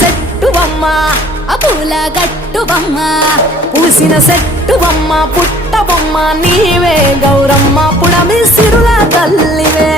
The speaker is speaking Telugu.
సెట్టు బొమ్మ ఆ పూల గట్టు బొమ్మ పూసిన సెట్టు బొమ్మ పుట్ట బొమ్మ నీవే గౌరమ్మ పుడమి సిరుల తల్లివే